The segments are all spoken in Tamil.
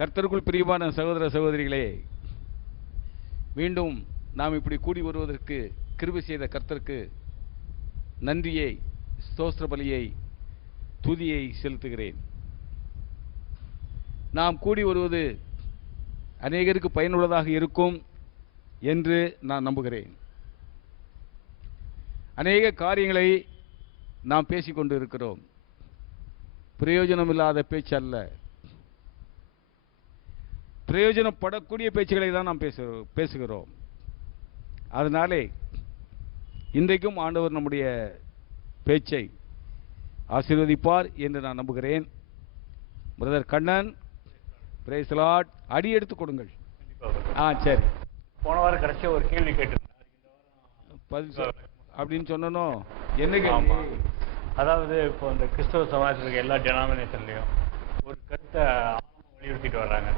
கர்த்தருக்குள் பிரியமான சகோதர சகோதரிகளே, மீண்டும் நாம் இப்படி கூடி வருவதற்கு கிருபை செய்த கர்த்தருக்கு நன்றியை, ஸ்தோத்திர பலியை, துதியை செலுத்துகிறேன். நாம் கூடி வருவது அநேகருக்கு பயனுள்ளதாக இருக்கும் என்று நான் நம்புகிறேன். அநேக காரியங்களை நாம் பேசிக்கொண்டு இருக்கிறோம். பிரயோஜனம் இல்லாத பேச்சு அல்ல, பிரயோஜனப்படக்கூடிய பேச்சுகளை தான் நாம் பேசுகிறோம். அதனாலே இன்றைக்கும் ஆண்டவர் நம்முடைய பேச்சை ஆசீர்வதிப்பார் என்று நான் நம்புகிறேன். Brother Kannan, praise the Lord. அடி எடுத்து கொடுங்கள். சரி. போன வாரம் கடைசியா ஒரு கேள்வி கேட்டு அப்படின்னு சொன்னோம். என்ன கேள்வி? அதாவது இப்போ இந்த கிறிஸ்தவ சமாஜத்துக்கு எல்லா டெனாமினேஷன்லையும் ஒரு கருத்தை வலியுறுத்திட்டு வர்றாங்க.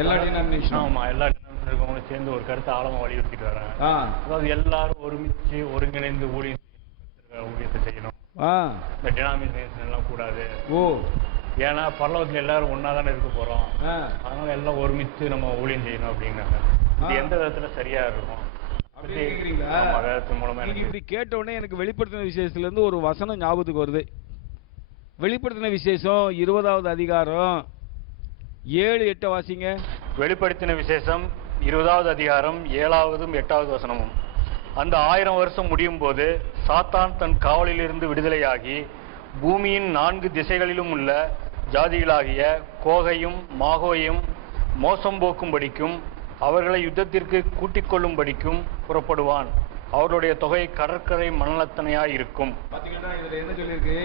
எல்லா டினாமினேஷனும்? ஆமா, எல்லா டினாமினேஷனும் சேர்ந்து ஒரு கருத்தை ஆழமா வலியுறுத்திட்டு வர்றாங்க. அதாவது எல்லாரும் ஒருமிச்சு ஒருங்கிணைந்து ஊழியத்தை செய்யணும், இந்த டினாமினேஷன் எல்லாம் கூடாது. ஏன்னா பரலோகத்துல எல்லாரும் ஒன்னா தானே இருக்க போறோம், அதனால எல்லாம் ஒருமிச்சு நம்ம ஊழியம் செய்யணும் அப்படின்னாங்க. இது எந்த விதத்துல சரியா இருக்கும்? இப்படி கேட்ட உடனே எனக்கு வெளிப்படுத்தின விசேஷத்துல இருந்து ஒரு வசனம் ஞாபகத்துக்கு வருது. வெளிப்படுத்தின விசேஷம் 20வது அதிகாரம் 7-8 வாசிங்க. வெளிப்படுத்தின விசேஷம் 20வது அதிகாரம் 7வது 8வது வசனமும். அந்த 1000 வருஷம் முடியும் போது சாத்தான் தன் காவலிலிருந்து விடுதலையாகி பூமியின் 4 திசைகளிலும் உள்ள ஜாதிகளாகிய கோகையும் மாகோயும் மோசம் போக்கும்படிக்கும் அவர்களை யுத்தத்திற்கு கூட்டிக் கொள்ளும்படிக்கும் புறப்படுவான். அவருடைய தொகை கடற்கரை மணலத்தனையாய் இருக்கும். பாத்தீங்கன்னா இதுல என்ன சொல்லியிருக்கு?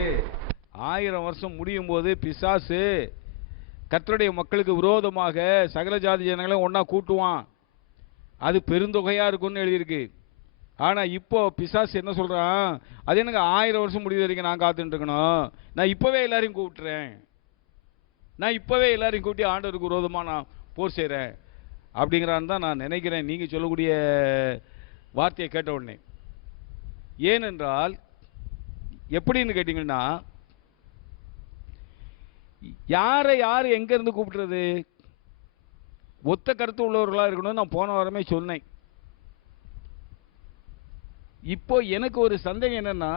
1000 வருஷம் முடியும் போது பிசாசு கர்த்தருடைய மக்களுக்கு விரோதமாக சகல ஜாதி ஜனங்களையும் ஒன்னா கூட்டுவான். அது பெருந்தொகையா இருக்கும்னு எழுதியிருக்கு. ஆனா இப்போ பிசாசு என்ன சொல்றான்? அது எனக்கு 1000 வருஷம் முடிவு வரைக்கும் நான் காத்துட்டு இருக்கணும், நான் இப்பவே எல்லாரையும் கூப்பிட்டுறேன், நான் இப்பவே எல்லாரையும் கூட்டி ஆண்டவருக்கு விரோதமா நான் போர் செய்றேன் அப்படிங்கிறான்னு தான் நான் நினைக்கிறேன், நீங்க சொல்லக்கூடிய வார்த்தையை கேட்ட உடனே. ஏனென்றால் எப்படின்னு கேட்டீங்கன்னா, யாரை யார் எங்க இருந்து கூப்பிடுறது? ஒத்த கருத்து உள்ளவர்களா இருக்கணும். நான் போன வாரமே சொன்னேன். இப்போ எனக்கு ஒரு சந்தேகம் என்னன்னா,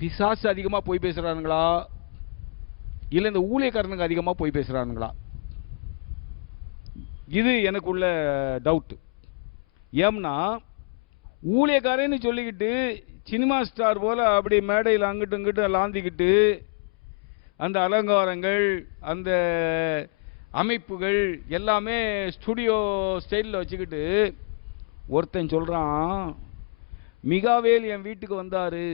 பிசாசு அதிகமா போய் பேசுறானுங்களா இல்ல இந்த ஊழியக்காரனுக்கு அதிகமா போய் பேசுறானுங்களா? இது எனக்குள்ள டவுட். ஏம்னா ஊழியக்காரன்னு சொல்லிக்கிட்டு சினிமா ஸ்டார் போல அப்படி மேடையில் அங்கிட்டு இங்கிட்டு லாந்திக்கிட்டு அந்த அலங்காரங்கள் அந்த அமைப்புகள் எல்லாமே ஸ்டுடியோ ஸ்டைலில் வச்சுக்கிட்டு ஒருத்தன் சொல்றான், மிகாவேல் என் வீட்டுக்கு வந்தாரு,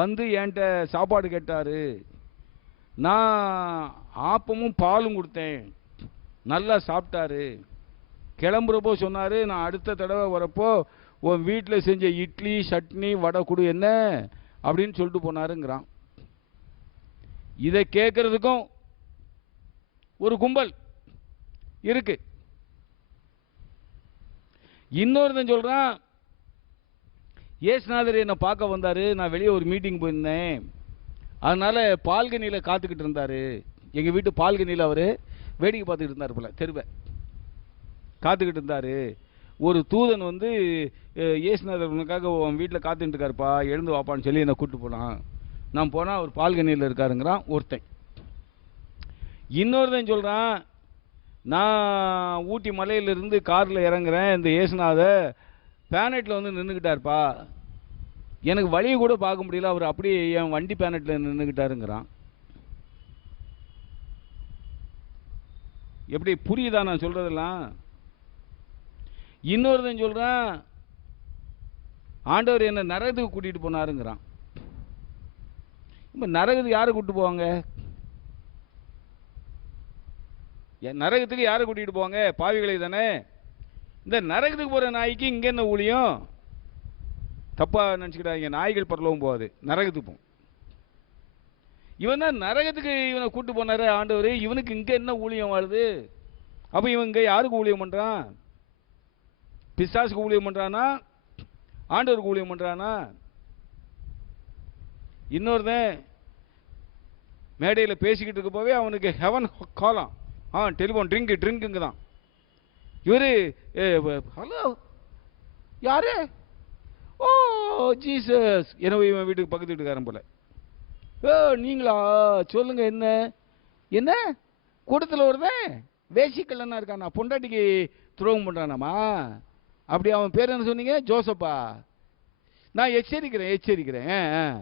வந்து என்கிட்ட சாப்பாடு கேட்டாரு, நான் ஆப்பமும் பாலும் கொடுத்தேன், நல்லா சாப்பிட்டாரு, கிளம்புறப்போ சொன்னாரு நான் அடுத்த தடவை வரப்போ உன் வீட்டில் செஞ்ச இட்லி சட்னி வடை கொடு என்ன அப்படின்னு சொல்லிட்டு போனாருங்கிறான். இதை கேட்கறதுக்கும் ஒரு கும்பல் இருக்கு. இன்னொருத்தன் சொல்றான், இயேசுநாதர் என்னை பார்க்க வந்தாரு, நான் வெளியே ஒரு மீட்டிங் போயிருந்தேன், அதனால பால்கனியில் காத்துக்கிட்டு இருந்தாரு, எங்க வீட்டு பால்கனியில் அவரு வேடிக்கை பார்த்துக்கிட்டு இருந்தார் போல, தெருவை காத்துக்கிட்டு இருந்தாரு, ஒரு தூதன் வந்து இயேசுநாதர் உனக்காக உன் வீட்டில் காத்துட்டு இருக்காருப்பா, எழுந்து வாப்பான்னு சொல்லி என்னை கூப்பிட்டு போனான், நான் போனால் அவர் பால்கனியில் இருக்காருங்கிறான் ஒருத்தன். இன்னொருத்தன் சொல்கிறான், நான் ஊட்டி மலையிலிருந்து காரில் இறங்குறேன், இந்த இயேசுநாதர் பேனட்டில் வந்து நின்றுக்கிட்டாருப்பா, எனக்கு வழியை கூட பார்க்க முடியல, அவர் அப்படியே என் வண்டி பேனட்டில் நின்றுக்கிட்டாருங்கிறான். எப்படி புரியுதா நான் சொல்றதெல்லாம்? இன்னொருத்தன் சொல்றான், ஆண்டவர் என்ன நரகத்துக்கு கூட்டிட்டு போனாருங்கிறான். இப்ப நரகத்துக்கு யாரை கூட்டிட்டு போவாங்க? நரகத்துக்கு யாரை கூட்டிட்டு போவாங்க? பாவிகளை தானே. இந்த நரகத்துக்கு போற நாய்க்கு இங்க என்ன ஊழியம்? தப்பா நினைச்சுக்கிட்டாங்க, நாய்கள் பரலவும் போகாது, நரகத்துக்கு போகும். இவன் தான் நரகத்துக்கு இவனை கூட்டு போனாரு ஆண்டவர், இவனுக்கு இங்க என்ன ஊழியம் வாழுது? அப்ப இவன் இங்க யாருக்கு ஊழியம் பண்றான்? பிசாசுக்கு ஊழியம் பண்றானா, ஆண்டவருக்கு ஊழியம் பண்றானா? இன்னொருத்தன் மேடையில் பேசிக்கிட்டு இருக்க போவே அவனுக்கு ஹெவன் காலம். டெலிஃபோன் ட்ரிங்குங்க தான். இவர் ஹலோ யாரு? ஓ ஜீசஸ். எனவே இவன் வீட்டுக்கு பக்கத்து வீட்டுக்காரன் போல. நீங்களா? சொல்லுங்க. என்ன என்ன கூட்டத்தில் வருதேன் வேசிக்கல்லன்னா இருக்கானா, பொண்டாட்டிக்கு துரோகம் பண்ணுறானாமா? அப்படி அவன் பேர் என்ன சொன்னீங்க? ஜோசப்பா. நான் எச்சரிக்கிறேன்.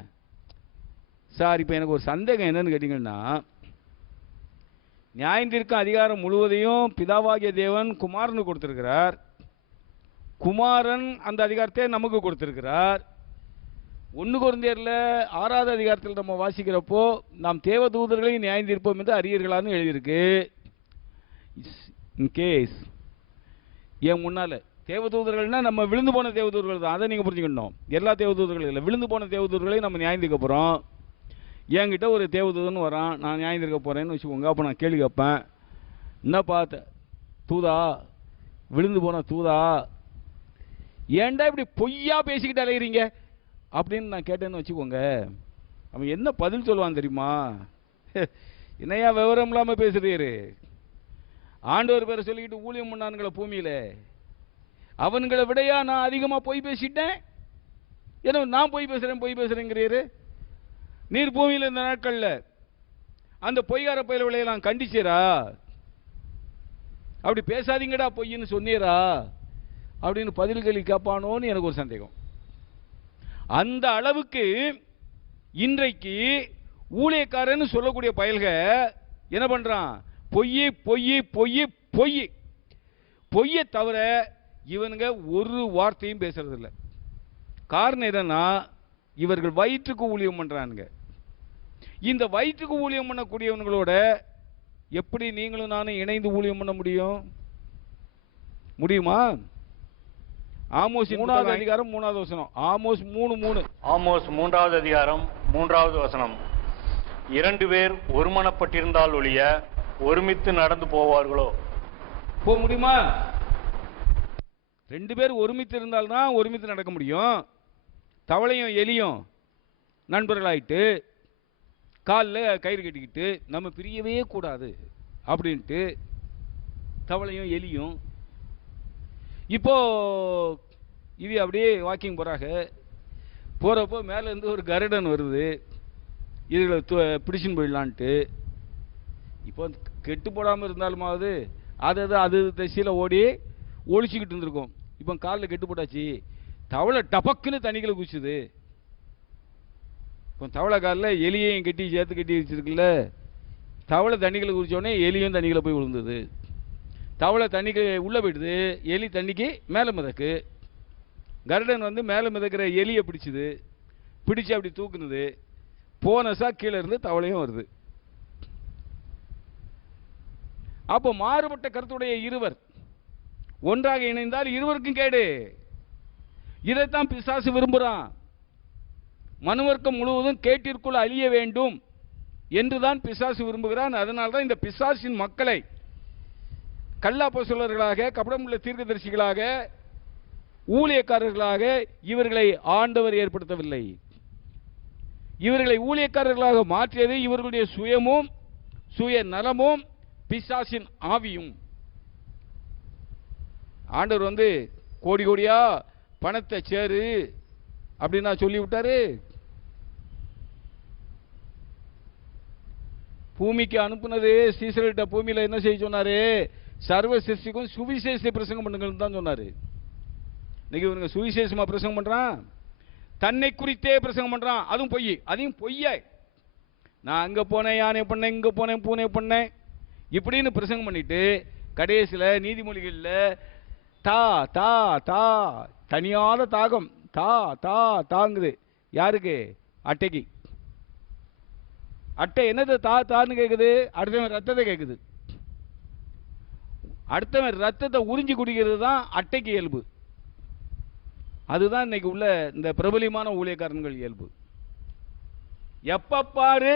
சார், இப்போ எனக்கு ஒரு சந்தேகம் என்னன்னு கேட்டிங்கன்னா, நியாயத்திற்கும் அதிகாரம் முழுவதையும் பிதாவாகிய தேவன் குமாரனுக்கு கொடுத்திருக்கிறார். குமாரன் அந்த அதிகாரத்தை நமக்கு கொடுத்திருக்கிறார். 1 கொரிந்தியர்ல 6வது அதிகாரத்தில் நம்ம வாசிக்கிறப்போ, நாம் தேவதூதர்களை நியாயந்தீர்ப்போம் என்று அறியீர்களான்னு எழுதியிருக்கு. இன்கேஸ் என் முன்னால தேவதூதர்கள்னா நம்ம விழுந்து போன தேவதூதர்கள் தான், அதை நீங்க புரிஞ்சுக்கணும். எல்லா தேவதூதர்களும் இல்லை, விழுந்து போன தேவதூதர்களை நம்ம நியாயந்திருக்க போறோம். என்கிட்ட ஒரு தேவதூதன் வரான், நான் நியாயந்திருக்க போறேன்னு வச்சுக்கோங்க. அப்போ நான் கேள்வி கேட்பேன், என்னப்பா தூதா, விழுந்து போன தூதா, ஏன்டா இப்படி பொய்யா பேசிக்கிட்டு அலைகிறீங்க அப்படின்னு நான் கேட்டேன்னு வச்சுக்கோங்க. அவன் என்ன பதில் சொல்லுவான் தெரியுமா? என்னையா விவரம் இல்லாம பேசுறீரு, ஆண்டவர் பேரை சொல்லிக்கிட்டு ஊழியம் பண்ணானுங்கள பூமியில, அவன்களை விடையா நான் அதிகமா பொய் பேசிட்டேன்? ஏன்னா நான் பொய் பேசுறேங்கிறீரு. நீர் பூமியில் இந்த நாட்கள்ல அந்த பொய்கார பயல்களையெல்லாம் கண்டிச்சீரா? அப்படி பேசாதீங்கடா பொய்ன்னு சொன்னீரா அப்படின்னு பதில் கேள்வி கேட்பானோன்னு எனக்கு ஒரு சந்தேகம். அந்த அளவுக்கு இன்றைக்கு ஊழியக்காரன்னு சொல்லக்கூடிய பயல்க என்ன பண்றான்? பொய்யை தவிர இவனுங்க ஒரு வார்த்தையும் பேசுறது இல்லை. காரணம் என்னன்னா, இவர்கள் வயிற்றுக்கு ஊழியம் பண்றானுங்க. இந்த வயிற்றுக்கு ஊழியம் பண்ணக்கூடியவங்களோட எப்படி நீங்களும் நானும் இணைந்து ஊழியம் பண்ண முடியுமா? ஆமோஸ் 3வது அதிகாரம் 3வது வசனம். ஆமோஸ் 3:3. ஆமோஸ் 3வது அதிகாரம் 3வது வசனம். 2 பேர் ஒருமனப்பட்டிருந்தால் ஒழிய ஒருமித்து நடந்து போவார்களோ? போக முடியுமா? 2 பேர் ஒருமித்து இருந்தால்தான் ஒருமித்து நடக்க முடியும். தவளையும் எலியும் நண்பர்களாயிட்டு காலில் கயிறு கட்டிக்கிட்டு நம்ம பிரியவே கூடாது அப்படின்ட்டு தவளையும் எலியும் இப்போ இது அப்படியே வாக்கிங் போறப்போ மேல இருந்து ஒரு கருடன் வருது, இதுகளை பிடிச்சுன்னு போயிடலான்ட்டு. இப்போ கெட்டு போடாமல் இருந்தாலுமாவது அது திசையில் ஓடி ஒழிச்சுக்கிட்டு இருந்திருக்கும். இப்போ காலில் கெட்டு போட்டாச்சு, தவளை டபக்குன்னு தண்ணிகளை குதிச்சுது. இப்போ தவளை காலில் எலியையும் சேர்த்து கட்டி வச்சிருக்குல்ல, தவளை தண்ணிகளை குதிச்சோடனே எலியும் தண்ணிகளை போய் விழுந்தது. தவளை தண்ணிக்கு உள்ளே போயிடுது, எலி தண்ணிக்கு மேலே மிதக்கு. கருடன் வந்து மேலே மிதக்கிற எலியை பிடிச்சு அப்படி தூக்குனது. போனஸா கீழே இருந்து தவளையும் வருது. அப்போ மாறுபட்ட கருத்துடைய இருவர் ஒன்றாக இணைந்தால் இருவருக்கும் கேடு. இதைத்தான் பிசாசு விரும்புகிறான். மனுவர்க்கம் முழுவதும் கேட்டிற்குள் அழிய வேண்டும் என்றுதான் பிசாசு விரும்புகிறான். அதனால்தான் இந்த பிசாசின் மக்களை கள்ளப்போஸ்தலர்களாக, கபடமுள்ள தீர்க்கதரிசிகளாக, ஊழியக்காரர்களாக இவர்களை ஆண்டவர் ஏற்படுத்தவில்லை. இவர்களை ஊழியக்காரர்களாக மாற்றியது இவர்களுடைய சுயமும் சுய நலமும் பிசாசின் ஆவியும். ஆண்டவர் வந்து கோடி கோடியா பணத்தை சேரு அப்படின்னா சொல்லி விட்டாரு. பூமிக்கு அனுப்புனது சீசர்கிட்ட பூமியில என்ன செய்ய சொன்னாரு? சர்வ சிருஷ்டிக்கும் சுவிசேஷ பிரசங்கம் பண்ணுங்கன்னு தான் சொன்னாரு. இன்னைக்கு இவனுங்க சுவிசேஷமா பிரசங்கம் பண்றான், தன்னை குறித்தே பிரசங்கம் பண்றான். அதுவும் பொய், அதையும் பொய்ய. நான் அங்க போனேன், யானை பண்ணேன், இங்க போனேன், பூனை பண்ணேன் இப்படின்னு பிரசங்கம் பண்ணிட்டு கடைசியில நீதிமொழிகள்ல தா தா தா தனியாத தாகம் தாங்குது. யாருக்கு? அட்டைக்கு. அட்டை என்னது தான்னு கேக்குது? அடுத்தவன் ரத்தத்தை கேக்குது. அடுத்தவன் ரத்தத்தை உறிஞ்சி குடிக்கிறது தான் அட்டைக்கு இயல்பு. அதுதான் இன்னைக்கு உள்ள இந்த பிரபலியமான ஊழியக்காரர்கள் இயல்பு. எப்ப பாரு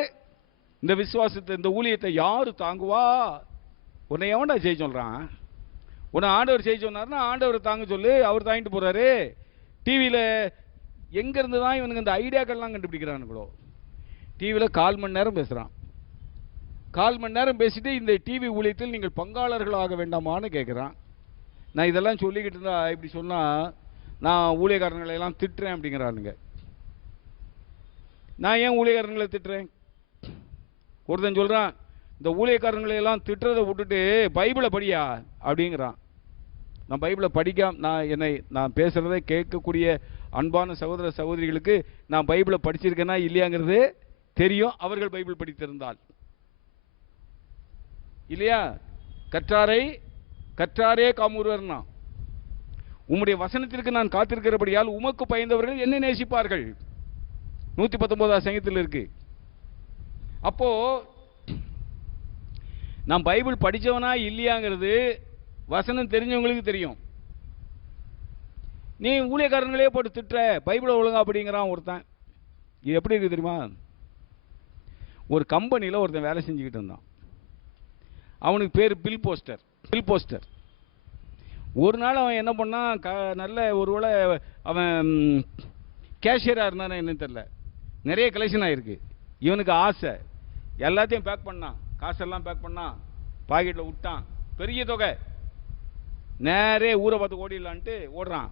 இந்த விசுவாசத்தை, இந்த ஊழியத்தை யாரு தாங்குவா? உன்னை எவன்டா செய்ய சொல்றான்? உன்னை ஆண்டவர் செய்ய சொன்னார்னா ஆண்டவர் தாங்க சொல்லு, அவர் தாங்கிட்டு போறாரு. டிவியில எங்க இருந்து தான் இவனுங்க இந்த ஐடியாக்கள்லாம் கண்டுபிடிக்கிறானுங்களோ? டிவியில 1/4 மணி நேரம் பேசுறான், 1/4 மணி நேரம் பேசிட்டு இந்த டிவி ஊழியத்தில் நீங்கள் பங்காளர்கள் ஆக வேண்டாமான்னு கேட்குறான். நான் இதெல்லாம் சொல்லிக்கிட்டு இருந்தா இப்படி சொன்னால் நான் ஊழியக்காரங்களை எல்லாம் திட்டுறேன் அப்படிங்கிறானுங்க. நான் ஏன் ஊழியக்காரங்களை திட்டுறேன்? ஒருத்தன் சொல்கிறான், இந்த ஊழியக்காரங்களை எல்லாம் திட்டுறதை விட்டுட்டு பைபிளை படியா அப்படிங்கிறான். நான் பைபிளை நான் பேசுகிறதை கேட்கக்கூடிய அன்பான சகோதர சகோதரிகளுக்கு நான் பைபிளை படிச்சிருக்கேனா இல்லையாங்கிறது தெரியும், அவர்கள் பைபிள் படித்திருந்தால். இல்லையா? கற்றாரே காமுறுவர்னா, உம்முடைய வசனத்திற்கு நான் காத்திருக்கிறபடியால் உமக்கு பயந்தவர்கள் என்னை நேசிப்பார்கள். 119 சங்கத்தில் இருக்கு. அப்போ நான் பைபிள் படித்தவனா இல்லையாங்கிறது வசனம் தெரிஞ்சவங்களுக்கு தெரியும். நீ ஊழியக்காரங்களே போட்டு திட்டுற, பைபிளை ஒழுங்கா அப்படிங்கிறான் ஒருத்தன். இது எப்படி இருக்கு தெரியுமா? ஒரு கம்பெனியில் ஒருத்தன் வேலை செஞ்சுக்கிட்டு இருந்தான். அவனுக்கு பேர் பில் போஸ்டர். ஒரு நாள் அவன் என்ன பண்ணான், நல்ல ஒருவேளை அவன் கேஷியராக இருந்தானே என்னன்னு தெரியல, நிறைய கலெக்ஷன் ஆகிருக்கு. இவனுக்கு ஆசை, எல்லாத்தையும் பேக் பண்ணான், காசெல்லாம் பேக் பண்ணான், பாக்கெட்டில் விட்டான், பெரிய தொகை. நேரே ஊரை பார்த்து ஓடிடலான்ட்டு ஓடுறான்.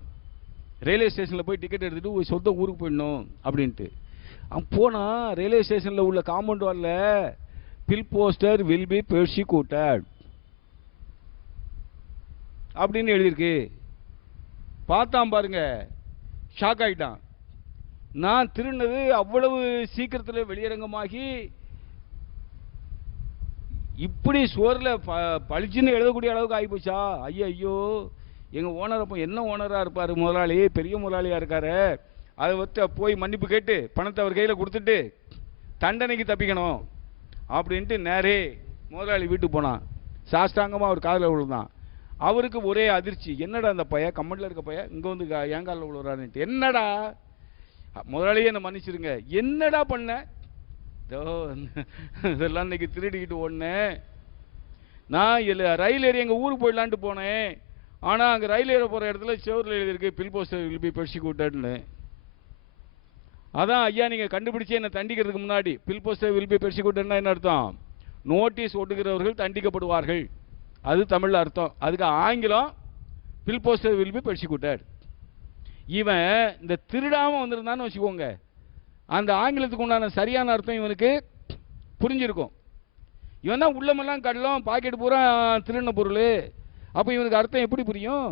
ரயில்வே ஸ்டேஷனில் போய் டிக்கெட் எடுத்துகிட்டு சொந்த ஊருக்கு போயிடணும் அப்படின்ட்டு அவன் போனான். ரயில்வே ஸ்டேஷனில் உள்ள காம்பவுண்ட் வாலில் bill poster will be persecuted அப்படின்னு எழுதியிருக்கு. பார்த்தான் பாருங்க, ஷாக் ஆகிட்டான். நான் திருநது அவ்வளவு சீக்கிரத்தில் வெளியரங்கமாகி இப்படி சோரில் பளிச்சுன்னு எழுதக்கூடிய அளவுக்கு ஆகிப்போச்சா? ஐயோ, எங்கள் ஓனர் அப்போ என்ன ஓனராக இருப்பார், முதலாளி பெரிய முதலாளியாக இருக்காரு, அதை வச்சு போய் மன்னிப்பு கேட்டு பணத்தை அவர் கையில் கொடுத்துட்டு தண்டனைக்கு தப்பிக்கணும் அப்படின்ட்டு நேரே முதலாளி வீட்டுக்கு போனான். சாஷ்டாங்கமாக அவர் காதில் விழுந்தான். அவருக்கு ஒரே அதிர்ச்சி, என்னடா அந்த பையன் கமெண்ட்ல இருக்க பையன் இங்கே வந்து என் காலில் விழுறாருன்ட்டு. என்னடா முதலாளியே என்னை மன்னிச்சிருங்க, என்னடா பண்ண? இதெல்லாம் இன்னைக்கு திருடிக்கிட்டு ஓடுனேன். நான் ரயில் ஏறி எங்கள் ஊருக்கு போயிடலான்ட்டு போனேன். ஆனால் அங்கே ரயில் ஏற போகிற இடத்துல செவரில் எழுதியிருக்கு பில் போஸ்டர் வில் பி பெர்சிக்யூட்டட்னு. அதான் ஐயா நீங்கள் கண்டுபிடிச்சி என்னை தண்டிக்கிறதுக்கு முன்னாடி பில் போஸ்டர் வில் பி பெர்சிக்யூட்டட்னா என்ன அர்த்தம்? நோட்டீஸ் ஒட்டுகிறவர்கள் தண்டிக்கப்படுவார்கள், அது தமிழில் அர்த்தம். அதுக்கு ஆங்கிலம் bill poster will be persecuted. இவன் இந்த திருடாமல் வந்திருந்தான்னு வச்சுக்கோங்க, அந்த ஆங்கிலத்துக்கு உண்டான சரியான அர்த்தம் இவனுக்கு புரிஞ்சிருக்கும். இவன் தான் உள்ளமெல்லாம் கடலும் பாக்கெட் பூரா திருடின பொருள். அப்போ இவனுக்கு அர்த்தம் எப்படி புரியும்?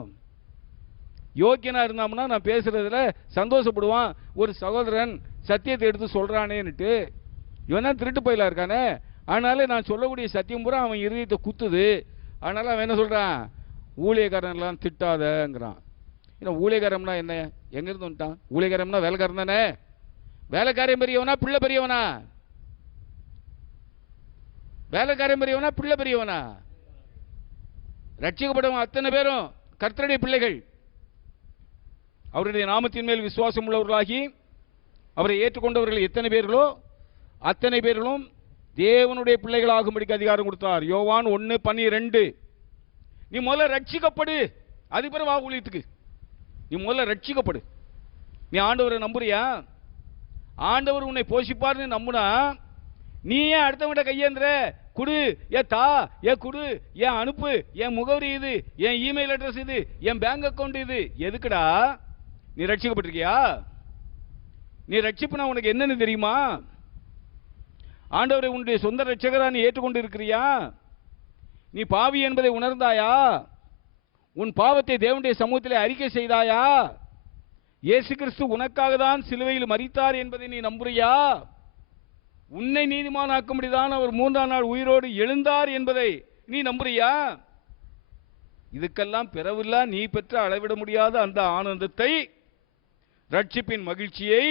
யோக்கியனா இருந்தாம்னா நான் பேசுறதுல சந்தோஷப்படுவான். ஒரு சகோதரன் சத்தியத்தை எடுத்து சொல்றானேன்னுட்டு. இவன் தான் திருட்டு பயிலா இருக்கானே, அதனால நான் சொல்லக்கூடிய சத்தியம் பூரா அவன் இருதயத்தை குத்துது. அதனால அவன் என்ன சொல்றான், ஊழியக்காரன்லாம் திட்டாதங்கிறான். ஏன்னா ஊழியக்காரம்னா என்ன, எங்கிருந்து வந்துட்டான்? ஊழியக்காரம்னா வேலைக்காரன் தானே. வேலைக்காரன் பெரியவனா பிள்ளை பெரியவனா? வேலைக்காரன் பெரியவனா பிள்ளை பெரியவனா? ரட்சிக்கப்பட்டவன் அத்தனை பேரும் கர்த்தருடைய பிள்ளைகள். அவருடைய நாமத்தின் மேல் விசுவாசம் உள்ளவர்களாகி அவரை ஏற்றுக்கொண்டவர்கள் எத்தனை பேர்களோ அத்தனை பேர்களும் தேவனுடைய பிள்ளைகளாகும்படிக்கு அதிகாரம் கொடுத்தார். யோவான் 1:12. நீ முதல்ல ரட்சிக்கப்படு, அது பிறகு வா ஊழியத்துக்கு. நீ முதல்ல ரட்சிக்கப்படு. நீ ஆண்டவரை நம்புறியா? ஆண்டவர் உன்னை போஷிப்பார்னு நம்புனா நீ ஏன் அடுத்தவங்கிட்ட கையேந்திர? குடு, ஏன் தா, ஏன் குடு, ஏன் அனுப்பு, என் முகவரி இது, என் இமெயில் அட்ரஸ் இது, என் பேங்க் அக்கௌண்ட் இது. எதுக்குடா? நீ ரட்சிக்கப்பட்டிருக்கியா? நீ ரட்சிப்புனா உனக்கு என்னன்னு தெரியுமா? ஆண்டவரை உன்னுடைய சொந்த ரட்சகரா நீ ஏற்றுக்கொண்டு இருக்கிறியா? நீ பாவி என்பதை உணர்ந்தாயா? உன் பாவத்தை தேவனுடைய சமூகத்திலே அறிக்கை செய்தாயா? இயேசு கிறிஸ்து உனக்காக தான் சிலுவையில் மரித்தார் என்பதை நீ நம்புறியா? உன்னை நீதிமானாக்கும்படிதான் அவர் 3ஆம் நாள் உயிரோடு எழுந்தார் என்பதை நீ நம்புறியா? இதுக்கெல்லாம் பிறவில்லா நீ பெற்ற அளவிட முடியாத அந்த ஆனந்தத்தை, ரட்சிப்பின் மகிழ்ச்சியை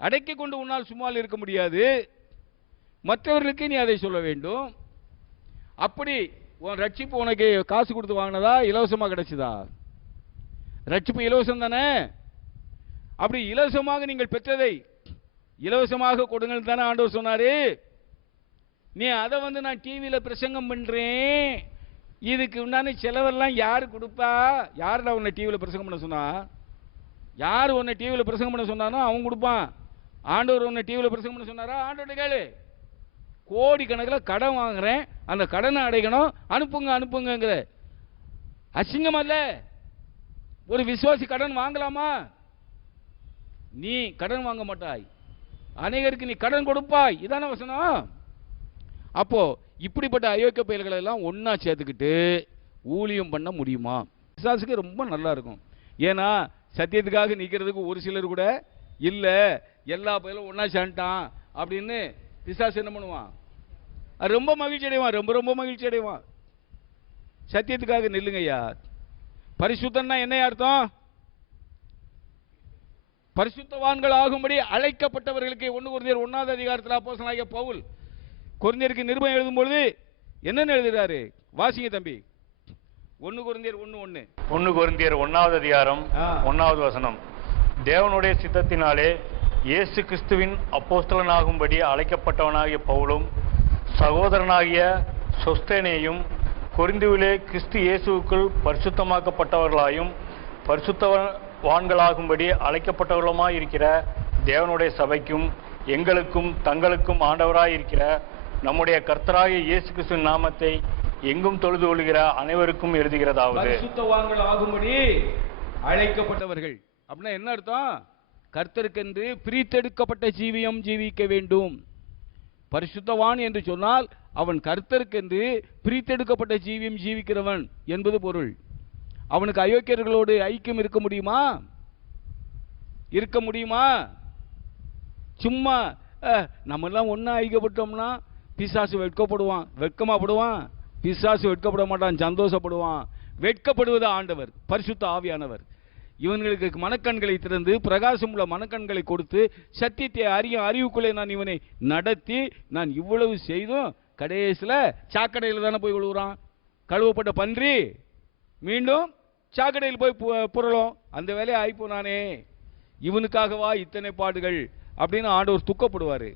அடக்கிக் கொண்டு உன்னால் சும்மா இருக்க முடியாது. மற்றவர்களுக்கு நீ அதை சொல்ல வேண்டும். அப்படி உன் ரட்சிப்பு உனக்கு காசு கொடுத்து வாங்கினதா, இலவசமா கிடைச்சதா? ரட்சிப்பு இலவசம் தானே. அப்படி இலவசமாக நீங்கள் பெற்றதை இலவசமாக கொடுங்கள் தானே ஆண்டவர் சொன்னாரு. நீ அதை நான் டிவியில் பிரசங்கம் பண்றேன், இதுக்கு உண்டான செலவெல்லாம் யாரு கொடுப்பா? யாருடா உன்னை டிவியில் பிரசங்கம் பண்ண சொன்னா? யார் உன்னை டிவியில் பிரசங்கம் பண்ண சொன்னானோ அவன் கொடுப்பான். ஆண்டவர் உன்னை டிவியில் பிரசங்கம் பண்ண சொன்னாரா? ஆண்டவர்கிட்ட கேளு. கோடிக்கணக்கில் கடன் வாங்குறேன், அந்த கடனை அடைக்கணும், அனுப்புங்க அனுப்புங்கிற அசிங்கம் அல்ல? ஒரு விசுவாசி கடன் வாங்கலாமா? நீ கடன் வாங்க மாட்டாய், அநேகருக்கு நீ கடன் கொடுப்பாய். இதான வசனம். அப்போ இப்படிப்பட்ட அயோக்கிய பயல்களை எல்லாம் ஒன்னா சேர்த்துக்கிட்டு ஊழியம் பண்ண முடியுமா? பிசாசுக்கு ரொம்ப நல்லா இருக்கும். ஏன்னா சத்தியத்துக்காக நிற்கிறதுக்கு ஒரு சிலர் கூட இல்ல, எல்லா பயலும் ஒன்னா சேர்ந்துட்டான் அப்படின்னு பிசாசு என்ன பண்ணுவான்? ரொம்ப மகிழ்ச்சி அடைவான், ரொம்ப ரொம்ப மகிழ்ச்சி அடைவான். சத்தியத்துக்காக நில்லுங்கய்யா. பரிசுத்தம்னா என்ன அர்த்தம்? பரிசுத்தவான்கள் ஆகும்படி அழைக்கப்பட்டவர்களுக்கு 1 கொரிந்தியர் 1வது அதிகாரத்தில் அப்போஸ்தலனாகிய பவுல் கொரிந்தியருக்கு நிருபம் எழுதும் பொழுது என்னன்னு எழுதுறாரு? வாசிங்க தம்பி. 1 கொரிந்தியர் 1:1. 1 கொரிந்தியர் 1வது அதிகாரம் 1வது வசனம். தேவனுடைய சித்தத்தினாலே இயேசு கிறிஸ்துவின் அப்போஸ்தலனாகும்படி அழைக்கப்பட்டவனாகிய பவுலும் சகோதரனாகிய சொஸ்தேனேயும் கொரிந்துவிலே கிறிஸ்து இயேசுவுக்குள் பரிசுத்தமாக்கப்பட்டவர்களாயும் பரிசுத்தவான்களாகும்படி அழைக்கப்பட்டவர்களுமாய் இருக்கிற தேவனுடைய சபைக்கும் எங்களுக்கும் தங்களுக்கும் ஆண்டவராய் இருக்கிற நம்முடைய கர்த்தராகிய இயேசு கிறிஸ்துவின் நாமத்தை எங்கும் தொழுது கொள்கிற அனைவருக்கும் எழுதுகிறதாவது. பரிசுத்தவான்கள் ஆகும்படி அழைக்கப்பட்டவர்கள் அப்படின்னா என்ன அர்த்தம்? கர்த்தருக்கென்று பிரித்தெடுக்கப்பட்ட ஜீவியம் ஜீவிக்க வேண்டும். பரிசுத்தவான் என்று சொன்னால் அவன் கர்த்தருக்கென்று பிரித்தெடுக்கப்பட்ட ஜீவியம் ஜீவிக்கிறவன் என்பது பொருள். அவனுக்கு அயோக்கியர்களோடு ஐக்கியம் இருக்க முடியுமா? இருக்க முடியுமா? சும்மா நம்ம எல்லாம் ஒன்னா ஐக்கியப்பட்டோம்னா பிசாசு வெட்கப்படுவான். வெட்கமாப்படுவான்? பிசாசு வெட்கப்பட மாட்டான், சந்தோஷப்படுவான். வெட்கப்படுவது ஆண்டவர், பரிசுத்த ஆவியானவர். இவங்களுக்கு மனக்கண்களை திறந்து பிரகாசம் உள்ள மனக்கண்களை கொடுத்து சத்தியத்தை அறிவுக்குள்ளே நான் இவனை நடத்தி நான் இவ்வளவு செய்தும் கடைசியில் சாக்கடையில் தானே போய் விழுவுறான். கழுவப்பட்ட பன்றி மீண்டும் சாக்கடையில் போய் புரளும். அந்த வேலையை ஆயிப்போனானே, இவனுக்காகவா இத்தனை பாடுகள் அப்படின்னு ஆண்டவர் துக்கப்படுவார்.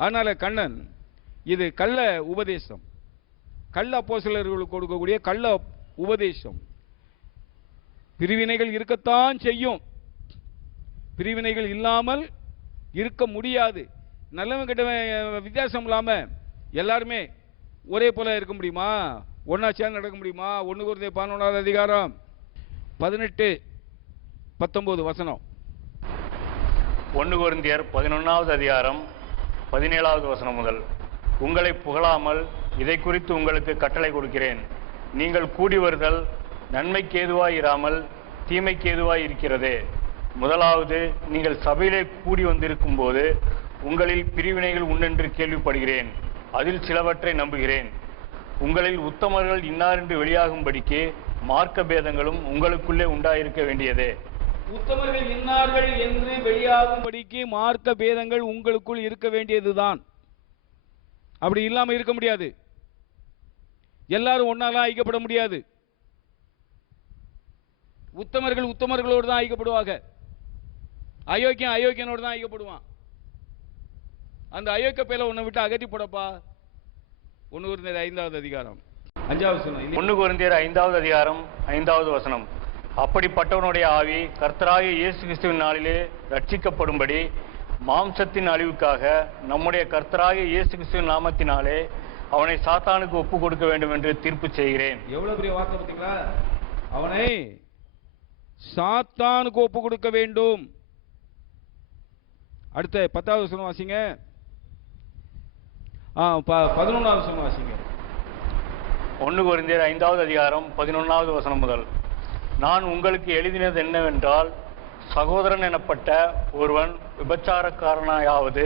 அதனால கண்ணன் இது கள்ள உபதேசம், கள்ள அப்போஸ்தலர்களுக்கு கொடுக்கக்கூடிய கள்ள உபதேசம். பிரிவினைகள் இருக்கத்தான் செய்யும், பிரிவினைகள் இல்லாமல் இருக்க முடியாது. நல்லவன் கெட்டவன் வித்தியாசம் இல்லாம எல்லாருமே ஒரே போல இருக்க முடியுமா? ஒன்னா சேர்ந்து நடக்க முடியுமா? 1 கொரிந்தியர் 11வது அதிகாரம் 18-19 வசனம். 1 கொரிந்தியர் 11வது அதிகாரம் 17வது வசனம் முதல். உங்களை புகழாமல் இதை குறித்து உங்களுக்கு கட்டளை கொடுக்கிறேன். நீங்கள் கூடி வருதல் நன்மைக்கு ஏதுவாய் இராமல் தீமைக்கு ஏதுவாய் இருக்கிறதே. முதலாவது, நீங்கள் சபையிலே கூடி வந்திருக்கும் போது உங்களில் பிரிவினைகள் உண்டென்று கேள்விப்படுகிறேன். அதில் சிலவற்றை நம்புகிறேன். உங்களில் உத்தமர்கள் இன்னார் என்று வெளியாகும்படிக்கு மார்க்க பேதங்களும் உங்களுக்குள்ளே உண்டாயிருக்க வேண்டியதே. உத்தமர்கள் இன்னார்கள் என்று வெளியாகும்படிக்கு மார்க்க பேதங்கள் உங்களுக்குள் இருக்க வேண்டியதுதான். அப்படி இல்லாம இருக்க முடியாது. எல்லாரும் ஒன்னாலாம் ஐக்கியப்பட முடியாது. உத்தமர்கள் உத்தமர்களோடு தான் ஐக்கியப்படுவாங்க, அயோக்கியன் அயோக்கியனோடு தான் ஐக்கியப்படுவான். அந்த அயோக்கிய பேல உன்னை விட்டு அகற்றி போடப்பா. 1 கொரிந்தியர் 5வது அதிகாரம் 5வது வசனம். 1 கொரிந்தியர் 5வது அதிகாரம் 5வது வசனம். அப்படிப்பட்டவனுடைய ஆவி கர்த்தராகிய இயேசு கிறிஸ்துவின் நாளிலே ரட்சிக்கப்படும்படி மாம்சத்தின் அழிவுக்காக நம்முடைய கர்த்தராகிய இயேசு கிறிஸ்துவின் நாமத்தினாலே அவனை சாத்தானுக்கு ஒப்பு கொடுக்க வேண்டும் என்று தீர்ப்பு செய்கிறேன். எவ்வளவு பெரிய வார்த்தை பார்த்தீங்களா? அவனை சாத்தானுக்கு ஒப்பு கொடுக்க வேண்டும். அடுத்த 10வது வசனம் வாசிங்க. 11வது வசனம் வாசிங்க. 1 கொரிந்தியர் 5வது அதிகாரம் 11வது வசனம் முதல். நான் உங்களுக்கு எழுதினது என்னவென்றால், சகோதரன் எனப்பட்ட ஒருவன் விபச்சாரக்காரனாயாவது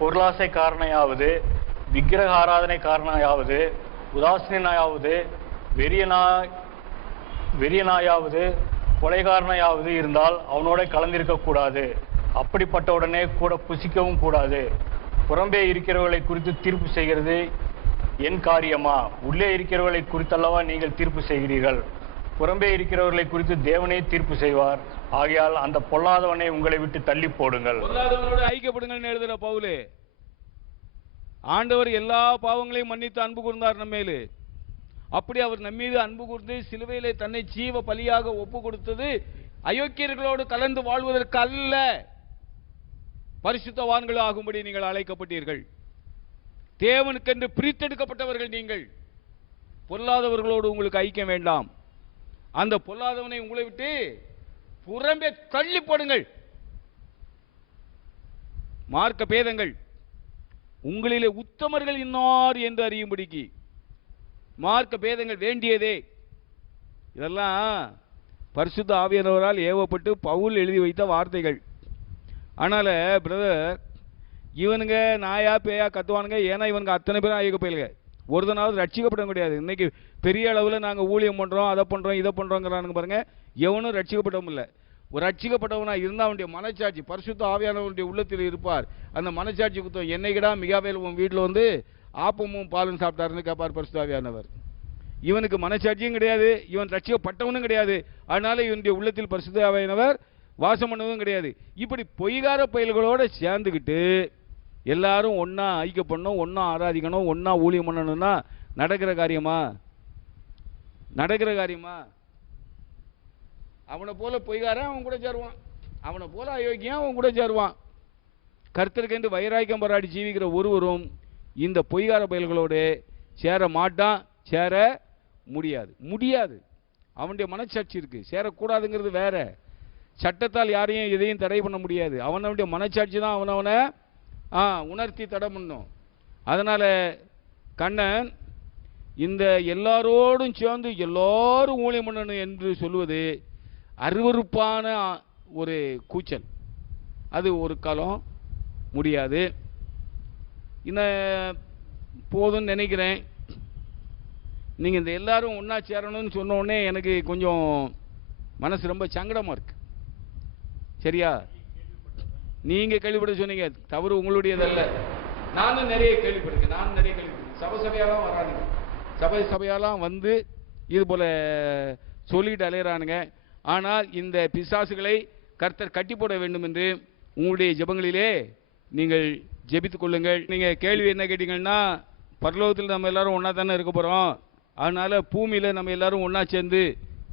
பொருளாசைக்காரனையாவது விக்கிரக ஆராதனைக்காரனாயாவது உதாசீனாயாவது வெறியனாயாவது கொலைகாரனையாவது இருந்தால் அவனோட கலந்திருக்க கூடாது. அப்படிப்பட்டவுடனே கூட புசிக்கவும் கூடாது. புறம்பே இருக்கிறவர்களை குறித்து தீர்ப்பு செய்கிறது என் காரியமா? உள்ளே இருக்கிறவர்களை குறித்தல்லவா நீங்கள் தீர்ப்பு செய்கிறீர்கள். புறம்பே இருக்கிறவர்களை குறித்து தேவனே தீர்ப்பு செய்வார். ஆகையால் அந்த பொல்லாதவனை உங்களை விட்டு தள்ளி போடுங்கள். பொல்லாதவனோடு ஐக்கியப்படுங்கள் எழுதுற பவுலே. ஆண்டவர் எல்லா பாவங்களையும் மன்னித்து அன்பு கூர்ந்தார் நம்மேலு. அப்படி அவர் நம்மீது அன்பு கூர்ந்து சிலுவையிலே தன்னை ஜீவ பலியாக ஒப்பு கொடுத்தது அயோக்கியர்களோடு கலந்து வாழ்வதற்கு அல்ல, பரிசுத்தவான்கள் ஆகும்படி நீங்கள் அழைக்கப்பட்டீர்கள். தேவனுக்கென்று பிரித்தெடுக்கப்பட்டவர்கள் நீங்கள். பொல்லாதவர்களோடு உங்களுக்கு ஐக்கியம் வேண்டாம். அந்த பொல்லாதவனை உங்களை விட்டு புறம்பே தள்ளி போடுங்கள். மார்க்க பேதங்கள் உங்களிலே உத்தமர்கள் இன்னார் என்று அறியும்படிக்கு மார்க்க பேதங்கள் வேண்டியதே. இதெல்லாம் பரிசுத்த ஆவியானவரால் ஏவப்பட்டு பவுல் எழுதி வைத்த வார்த்தைகள். ஆனால பிரதர், இவனுங்க நாயா பேயா கத்துவானுங்க. ஏன்னா இவனுங்க அத்தனை பேரும் ஐயக்க போயிலுங்க. ஒருத்தனாவது ரட்சிக்கப்பட முடியாது. இன்னைக்கு பெரிய அளவில் நாங்கள் ஊழியம் பண்ணுறோம், அதை பண்ணுறோம், இதை பண்ணுறோங்கிறானுங்க பாருங்க. எவனும் ரட்சிக்கப்பட்டவன் இல்லை. ஒரு ரட்சிக்கப்பட்டவனா இருந்தால் அவனுடைய மனச்சாட்சி பரிசுத்த ஆவியானவருடைய உள்ளத்தில் இருப்பார். அந்த மனச்சாட்சி குத்தம், என்னைக்கிடா மிகாவேல் உன் வீட்டில் வந்து ஆப்பமும் பாலும் சாப்பிட்டாருன்னு கேட்பார் பரிசுத்த ஆவியானவர். இவனுக்கு மனச்சாட்சியும் கிடையாது, இவன் ரட்சிக்கப்பட்டவனும் கிடையாது. அதனால இவனுடைய உள்ளத்தில் பரிசுத்த ஆவியானவர் வாசம் பண்ணவும் கிடையாது. இப்படி பொய்கார பயல்களோட சேர்ந்துக்கிட்டு எல்லாரும் ஒன்னா ஐக்கியப்படணும், ஒன்னா ஆராதிக்கணும், ஒன்னா ஊழியம் பண்ணணும்னா நடக்கிற காரியமா? நடக்கிற காரியமா? அவனை போல பொய்காரன் அவன் கூட சேருவான், அவனை போல அயோக்கியம் அவன் கூட சேருவான். கர்த்தருக்கென்று வைராக்கியம் பாராட்டி ஜீவிக்கிற ஒருவரும் இந்த பொய்கார பயல்களோடு சேர மாட்டான், சேர முடியாது. முடியாது. அவனுடைய மனச்சாட்சி இருக்கு. சேரக்கூடாதுங்கிறது வேற. சட்டத்தால் யாரையும் எதையும் தடை பண்ண முடியாது. அவனுடைய மனச்சாட்சி தான் அவனவனை உணர்த்தி தடை பண்ணும். அதனால கண்ணன் இந்த எல்லாரோடும் சேர்ந்து எல்லாரும் ஊழியம் பண்ணணும் என்று சொல்வது அருவருப்பான ஒரு கூச்சல். அது ஒரு காலம் முடியாது. இன்னும் போதும்னு நினைக்கிறேன். நீங்கள் இந்த எல்லாரும் ஒன்றா சேரணும்னு சொன்ன உடனே எனக்கு கொஞ்சம் மனசு ரொம்ப சங்கடமாக இருக்கு. சரியா? நீங்கள் கேள்விப்பட சொன்னீங்க, தவறு உங்களுடையதல்ல. நானும் நிறைய கேள்விப்பட்டிருக்கேன். சபையாலாம் வரானுங்க, சபையாலாம் வந்து இது போல சொல்லிட்டு அலையிறானுங்க. ஆனால் இந்த பிசாசுகளை கர்த்தர் கட்டி போட வேண்டும் என்று உங்களுடைய ஜெபங்களிலே நீங்கள் ஜெபித்துக் கொள்ளுங்கள். நீங்கள் கேள்வி என்ன கேட்டீங்கன்னா, பரலோகத்தில் நம்ம எல்லாரும் ஒன்றா தானே இருக்க போகிறோம். அதனால் பூமியில் நம்ம எல்லாரும் ஒன்றா சேர்ந்து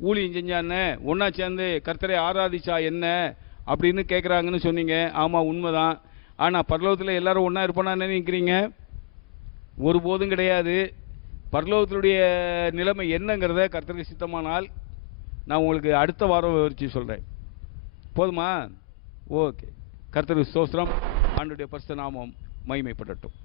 ஊழியம் செஞ்சான்னு, ஒன்றா சேர்ந்து கர்த்தரை ஆராதிச்சா என்ன அப்படின்னு கேட்குறாங்கன்னு சொன்னீங்க. ஆமாம், உண்மைதான். ஆனால் பரலோகத்தில் எல்லாரும் ஒன்றா இருப்போம்னா நினைக்கிறீங்க? ஒருபோதும் கிடையாது. பரலோகத்தினுடைய நிலைமை என்னங்கிறத கர்த்தருக்கு சித்தமானால் நான் உங்களுக்கு அடுத்த வாரம் விவரித்து சொல்கிறேன். போதுமா? ஓகே. கர்த்தருக்கு ஸ்தோத்திரம். ஆண்டவருடைய பரிசுத்த நாமம் மகிமைப்படட்டும்.